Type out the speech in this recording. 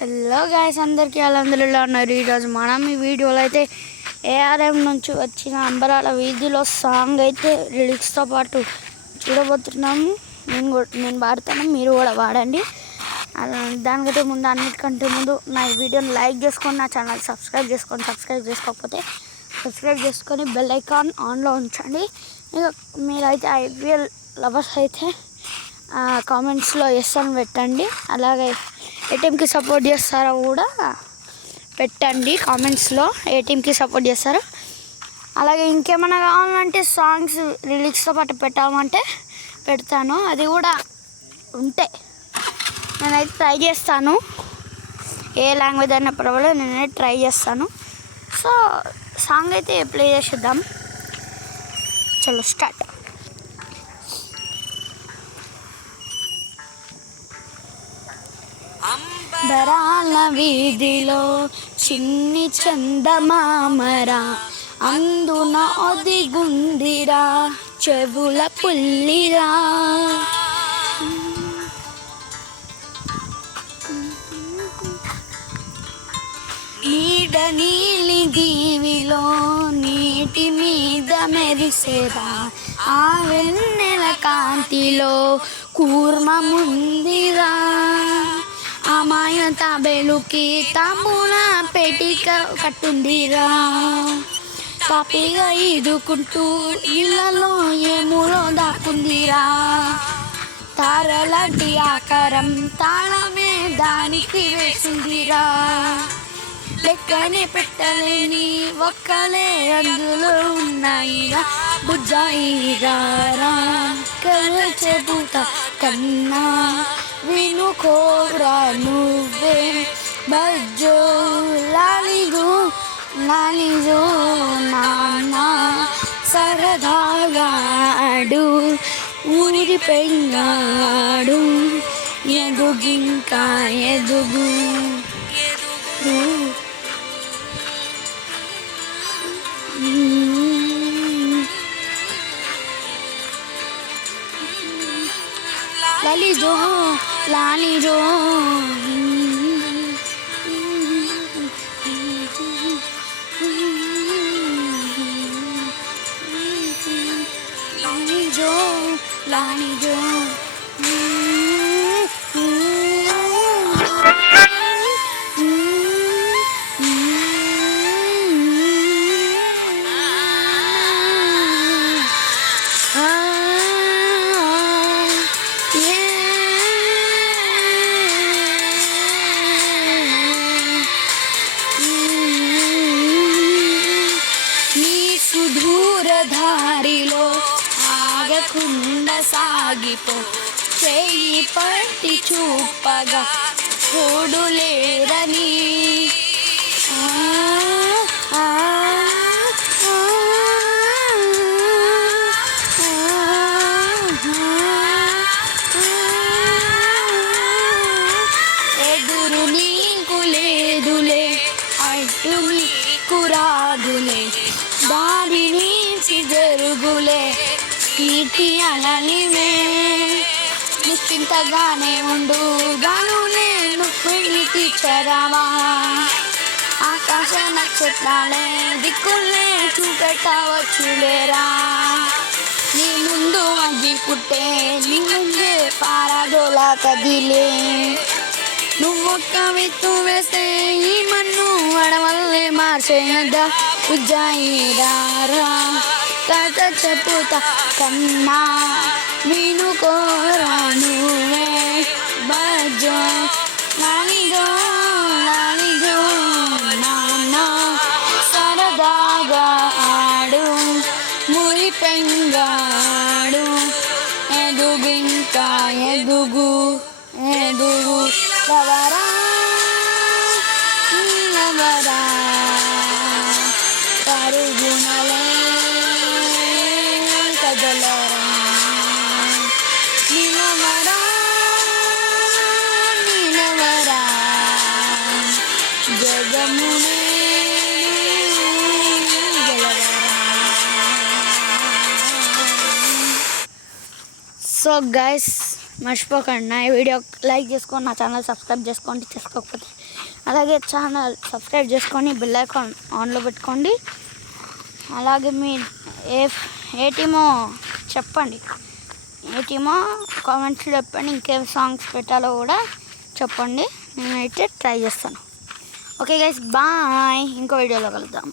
Hello guys, అందరికీ అల్హమ్దులిల్లాహ్ అన్నారు. ఈరోజు మనం ఈ వీడియోలో అయితే ఏఆర్ఎం నుంచి వచ్చిన అంబరాల వీధిలో సాంగ్ అయితే లిరిక్స్తో పాటు చూడబోతున్నాము. నేను పాడతాను, మీరు కూడా పాడండి. దానికంటే ముందు, అన్నిటికంటే ముందు నా ఈ వీడియోని లైక్ చేసుకొని నా ఛానల్ సబ్స్క్రైబ్ చేసుకోకపోతే సబ్స్క్రైబ్ చేసుకొని బెల్ ఐకాన్ ఆన్లో ఉంచండి. ఇక మీరైతే ఐపీఎల్ లవర్స్ అయితే కామెంట్స్లో ఎస్ అని పెట్టండి. అలాగే ఏ టీంకి సపోర్ట్ చేస్తారో కూడా పెట్టండి కామెంట్స్లో, ఏ టీంకి సపోర్ట్ చేస్తారో. అలాగే ఇంకేమైనా కావాలంటే సాంగ్స్ లిరిక్స్తో పాటు పెట్టామంటే పెడతాను. అది కూడా ఉంటే నేనైతే ట్రై చేస్తాను. ఏ లాంగ్వేజ్ అయినా పర్వాలేదు, నేనైతే ట్రై చేస్తాను. సో సాంగ్ అయితే ప్లే చేసేద్దాం. చలో స్టార్ట్. అంబరాల వీధిలో చిన్ని చందమామరా, అందున ఒదిగుందిరా చెవుల పుల్లిరా. నీడ నీలి దీవిలో నీటి మీద మెరిసేరా, ఆ వెన్నెల కాంతిలో కూర్మముందిరా. అమాయ తాబేలుకి తాంబూల పెటిక కట్టుందిరా, పాపిగా ఈదుకుంటూ ఇళ్ళలో ఏములో దాక్కుందిరా. తారలాంటి ఆకారం తాళమే దానికి వేసిందిరా, లెక్కనే పెట్టలేని ఒక్కలే అందులో ఉన్నాయిరా. బుజ్జాయిరా చెబుతా కన్నా వినుకోరా నువ్వే బజ్జో లాలిజో లాలిజో నాన్న సరదాగాడు ఊరి పెంగాడు ఎదుగింకా ఎదుగు లాలిజో లాలిజో లాలిజో లాలిజో దారిలో ఆగకుండా సాగిపో, చేయి పట్టి చూపగా చూడులేరని. ఎదురు నీకు లేదులే, అటు నీకు రాదులే, దారి నుంచి జరుగులే నీటి అలలివే. నిశ్చింతగానే ఉండు గాను నేను నీటి చరవా, ఆకాశ నక్షత్రాలే దిక్కులే చూపెట్టవచ్చులేరా. నీ ముందు అగ్గి పుట్టే, నీ ముందే పారదోలా కదిలే. నువ్వొక్క విత్తు వేస్తే ఈ మన్ను అడవల్లే మార్చేయదా. ఉజ్జాయిరా కథ చెప్పుతా కన్నా వినుకోరా నువ్వే బజ్జో లాలిజో లాలిజో నాన్న సరదాగా ఆడు మురి పెంగాడు ఎదుగింకా ఎదుగు ఎదుగు లవరా లవరా పరుగునలే కదలరా నిలవరా నిలవరా జగమునే గెలవరా. సో గైస్, మర్చిపోకండి నా ఈ వీడియో లైక్ చేసుకొని నా ఛానల్ సబ్స్క్రైబ్ చేసుకోండి చేసుకోకపోతే. అలాగే ఛానల్ సబ్స్క్రైబ్ చేసుకొని బెల్ ఐకాన్ ఆన్లో పెట్టుకోండి. అలాగే మీ ఏ టీమో చెప్పండి, ఏ టీమో కామెంట్స్లో చెప్పండి. ఇంకేం సాంగ్స్ పెట్టాలో కూడా చెప్పండి, నేనైతే ట్రై చేస్తాను. Okay guys, bye. ఇంకో వీడియోలో కలుద్దాం.